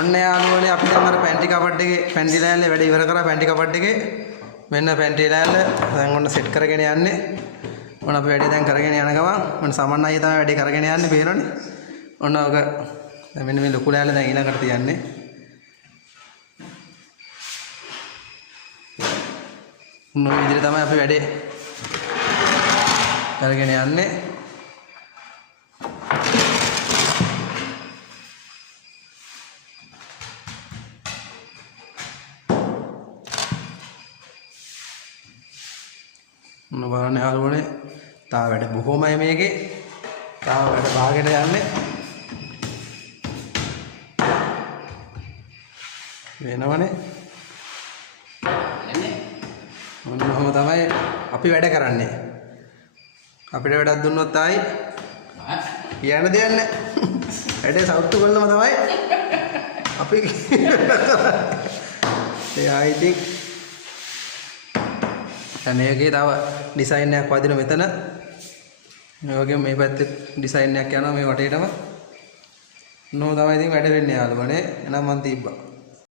ඔන්න යාළුවනේ අපි දැන් අර පැන්ටි කපඩ් එකේ පැන්ටි ලෑල්ලේ වැඩ ඉවර කරා පැන්ටි කපඩ් එකේ මෙන්න පැන්ටි ලෑල්ල දැන් ඔන්න සෙට් කරගෙන යන්නේ ඔන්න අපි වැඩේ දැන් කරගෙන යන ගමන් ඔන්න සමන් අයියා තමයි වැඩේ කරගෙන යන්නේ පේනවනේ ඔන්න ඔක දැන් මෙන්න මේ ලොකු ලෑල්ල දැන් ඊළඟට තියන්නේ ඔන්න ඔය විදිහට තමයි අපි වැඩේ කරගෙන යන්නේ බලන්න යාළුවනේ තාම වැඩ බොහොමයි මේකේ තාම වැඩ භාගයට යන්නේ වෙනවනේ ඔන්න ඔහොම තමයි අපි වැඩ කරන්නේ අපිට වැඩක් දුන්නොත් ආයි කියන්න දෙයක් නැහැ වැඩේ සවුත්තු කළාම තමයි අපි ඒ ආයිති මේකේ තව ඩිසයින් එකක් වදින මෙතන මේ වගේ මේ පැත්තේ ඩිසයින් එකක් යනවා මේ වටේටම නෝ තමයි ඉතින් වැඩ වෙන්නේ යාළුවනේ එහෙනම් මම තිබ්බා